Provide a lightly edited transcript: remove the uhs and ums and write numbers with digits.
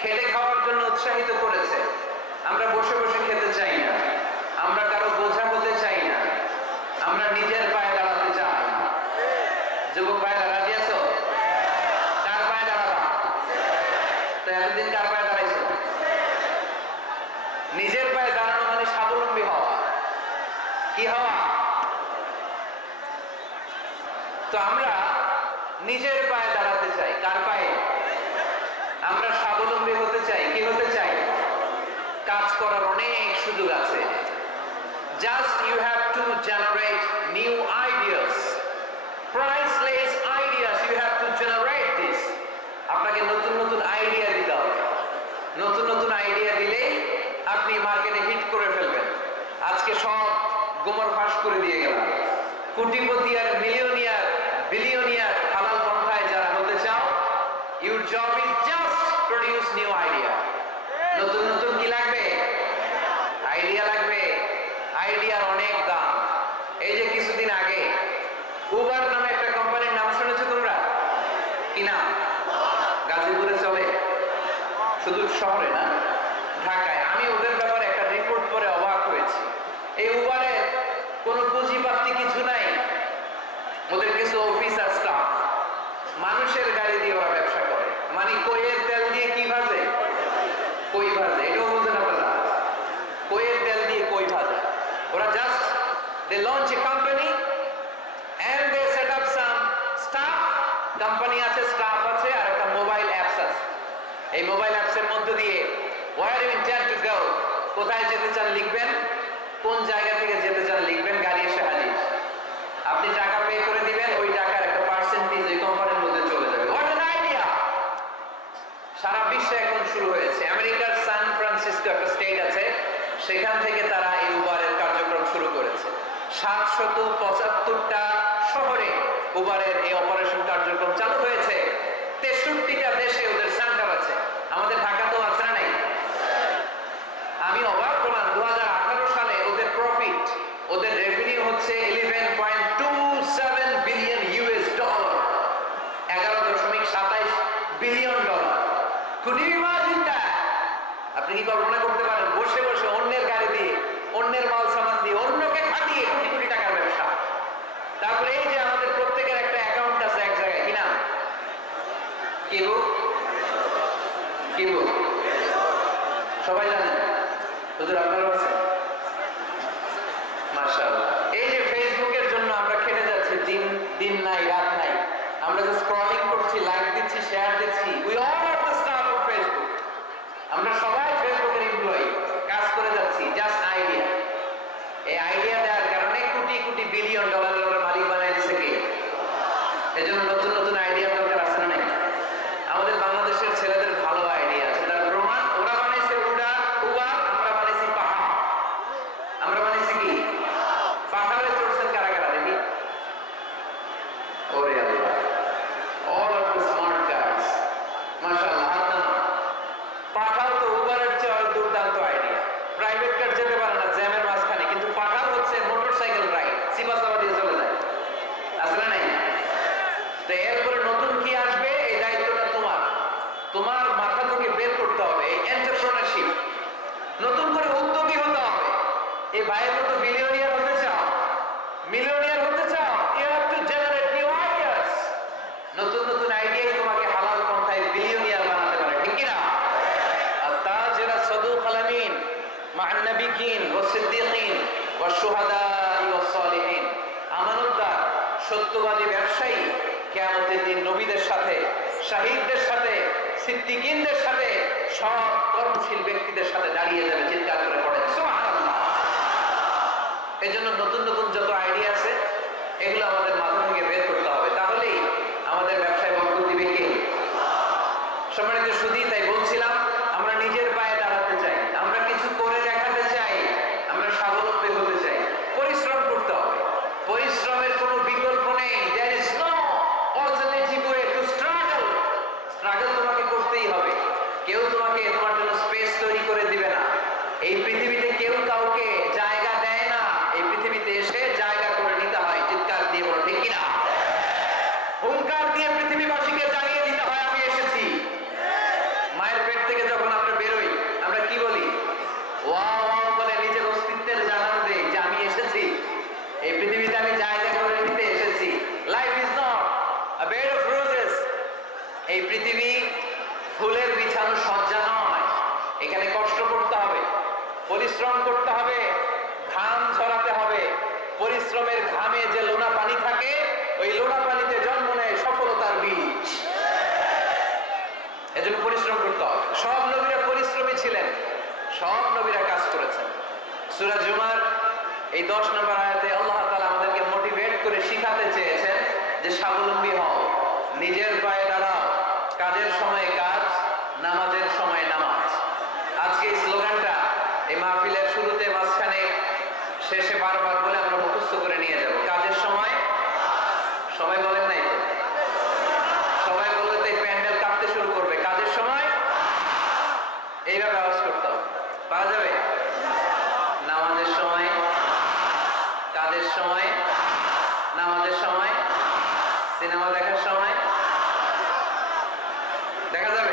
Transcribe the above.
খেটে খাওয়ার জন্য উৎসাহিত করেছে। আমরা বসে বসে খেতে চাই না, আমরা কারো বোঝা হতে চাই না, আমরা নিজের পায়ে দাঁড়াতে চাই। যুবক ভাইরা রাজি আছো? কার পায়ে দাঁড়াবা? তো এতদিন কার পায়ে দাঁড়াইছো? নিজের পায়ে দাঁড়ানো মানে স্বাবলম্বী হওয়া। কি হওয়া? তো আমরা নিজের পায়ে দাঁড়াতে চাই। কার পায়ে? আমরা স্বাবলম্বী হতে চাই। কি হতে চাই? কাজ করার অনেক সুযোগ আছে। Just you have to generate new ideas, priceless ideas. You have to generate this. আপনাকে নতুন নতুন আইডিয়া দিতে হবে। নতুন নতুন আইডিয়া দিলেই আপনি মার্কেটে হিট করে ফেলবেন। আজকে সব গোমর ফাঁস করে দিয়ে গেলাম। কোটিপতি আর মিলিয়নিয়ার, বিলিয়নিয়ার হালাল পন্থায় যারা হতে চাও, your job is just produce new idea. নতুন নতুন কি লাগবে? আইডিয়া লাগবে। আইডিয়ার অনেক দাম। এই যে কিছুদিন আগে উবার নামে একটা কোম্পানির নাম শুনেছো তোমরা? কি নাম? গাজীপুরে চলে, শুধু শহরে না, ঢাকায়। আমি ওদের ব্যাপারে একটা রিপোর্ট পরে অবাক হয়েছি। এই উবারে কোনো পুঁজিপাতি কিছু নাই, ওদের কিছু অফিস আর স্টাফ। মানুষের গাড়ি দিয়ে ওরা ব্যবসা করে। মানে কইয়ের তেল দিয়ে কি ভাজে? কই ভাজে। এটাও বুঝে না বলা, কইয়ের তেল দিয়ে কই ভাজা। ওরা just they launch a company and they set up some staff. Company আছে, স্টাফ আছে, আর একটা মোবাইল অ্যাপস আছে। এই মোবাইল অ্যাপসের মধ্যে দিয়ে where you intend to go, কোথায় যেতে চান লিখবেন, কোন জায়গা থেকে যেতে চান লিখবেন, গাড়ি এসে হাজির। আপনি টাকা পে করে দিবেন, ওই টাকার একটা পার্সেন্টেজ ওই কোম্পানির মধ্যে চলে যাবে। What an idea! সারা বিশ্বে এখন শুরু হয়েছে। আমেরিকার সান ফ্রান্সিসকো একটা স্টেট আছে, সেখান থেকে তারা এই উবারের কার্যক্রম শুরু করেছে। 775টা শহরে উবারের এই অপারেশন কার্যক্রম চালু হয়েছে। 63টা দেশে ওদের সেন্টার আছে। আমাদের ঢাকাতেও আছে না নাই? আমি অবাক হলাম, 2018 সালে ওদের প্রফিট, ওদের রেভিনিউ হচ্ছে 11.27 billion US dollar, 11.27 billion dollar. Could you imagine that? আপনি কি কল্পনা করতে পারেন? বসে বসে অন্যের গাড়ি দিয়ে, অন্যের মাল সামান দিয়ে, অন্যকে খাটিয়ে কোটি কোটি টাকার ব্যবসা। তারপরে এই যে আমাদের প্রত্যেকের একটা অ্যাকাউন্ট আছে এক জায়গায়, কি নাম? কি বুক? কি বুক? সবাই জানেন? হুজুর আপনারাও আছেন? মাশাআল্লাহ। এই যে ফেসবুকের জন্য আমরা খেটে যাচ্ছি, দিন নাই রাত নাই, আমরা যে স্ক্রলিং করছি, লাইক দিচ্ছি, শেয়ার দিচ্ছি, we all are the staff of Facebook. আমরা সবাই ফেসবুকের এমপ্লয়ি, কাজ করে যাচ্ছি। Just idea. এই আইডিয়া দেওয়ার কারণে কোটি কোটি বিলিয়ন ডলারের মালিক বানাই দিচ্ছে কে? এজন্য নতুন নতুন আইডিয়া দরকার আছে না নাই? আমাদের বাংলাদেশের ছেলেদের ভালো আইডিয়া আছে, তার প্রমাণ ওরা বানাইছে উবার, আমরা বানাইছি পাহাড়। আমরা বানাইছি কি? পাহাড়ে চড়ছেন কারা কারা দেখি? ওরে আল্লাহ, all of the smart guys, মাশাআল্লাহ। হাত নামা। পাঠাও তো উবারের চেয়ে অনেক দুর্দান্ত আইডিয়া। প্রাইভেট কার যেতে পারে না জ্যামের মাঝখানে, কিন্তু পাঠাও হচ্ছে মোটরসাইকেল রাইড, চিপাচাপা দিয়ে চলে যায়। আসলে নাই? তো এরপরে নতুন কি আসবে, এই দায়িত্বটা তোমার। তোমার মাথা থেকে বের করতে হবে এই এন্টারপ্রেনারশিপ। নতুন করে উদ্যোগী হতে হবে। এই ভাইয়ের মতো বিলিয়নিয়ার হতে চাও, মিলিয়নিয়ার হতে চাও, you have to generate new ideas. নতুন নতুন আইডিয়াই তোমাকে হালাল পন্থায় বিলিয়নিয়ার বানাতে পারে, ঠিক কি না? আত-তাজির আস-সাদুক আল-আমিন মা'আন নাবিয়্যিন ওয়াস-সিদ্দীকিন ওয়াশ-শুহাদা'i ওয়াস-সালিহিন। আমানতদার, সত্যবাদী ব্যবসায়ী কিয়ামতের দিন নবীদের সাথে, শহীদদের সাথে, সিদ্দীকিনদের সাথে, সব কর্মশীল ব্যক্তিদের সাথে দাঁড়িয়ে যাবে। চিৎকার করে পড়েন সুবহানাল্লাহ। এজন্য নতুন নতুন যত আইডিয়া আছে, এগুলো আমাদের মাথা থেকে বের করতে হবে। তাহলেই আমাদের ব্যবসায় বরকত দিবে কে? সম্মানিত সুধী, তাই বলছিলাম আমরা নিজের পায়ে দাঁড়াতে চাই, আমরা কিছু করে দেখাতে চাই, আমরা স্বাবলম্বী হতে চাই। পরিশ্রম করতে হবে। পরিশ্রমের কোনো বিকল্প নেই। there is no alternative way to struggle. Struggle তোমাকে করতেই হবে। কেউ তোমাকে তোমার জন্য স্পেস তৈরি করে দিবে না। এই পৃথিবীতে কেউ কাউকে জায়গা দেয় না। এই পৃথিবীতে এসে জায়গা করে নিতে হয়। চিৎকার দিয়ে বলো, ঠিক কিনা? হুঙ্কার দিয়ে পৃথিবীবাসীকে জানিয়ে দিতে হয় আমি এসেছি। মায়ের পেট থেকে বিছানো সজ্জা নয়। এখানে কষ্ট করতে হবে, পরিশ্রম করতে হবে, ঘাম ঝরাতে হবে। পরিশ্রমের ঘামে যে লোনা পানি থাকে, ওই লোনা পানিতে জন্ম নেয় সফলতার বীজ। এজন্য পরিশ্রম করতে হবে। সব নবীরা পরিশ্রমী ছিলেন, সব নবীরা কাজ করেছেন। সূরা জুমার এই 10 নম্বর আয়াতে আল্লাহ তাআলা আমাদেরকে মোটিভেট করে শিখাতে চেয়েছেন যে স্বাবলম্বী হও, নিজের পায়ে দাঁড়াও, কাজের সময় কাজ, নামাজের সময় নামাজ। আজকে এই স্লোগানটা এই মাহফিলের শুরুতে, মাঝখানে, শেষে বারবার বলে আমরা মুখস্থ করে নিয়ে যাব। কাজের সময়, সবাই বলেন নাই তো? সবাই বললে তো এই প্যান্ডেল কাঁপতে শুরু করবে। কাজের সময় এইভাবে আওয়াজ করতে হবে, পারা যাবে? নামাজের সময়, কাজের সময়, নামাজের সময়, সিনেমা দেখার সময়, দেখা যাবে?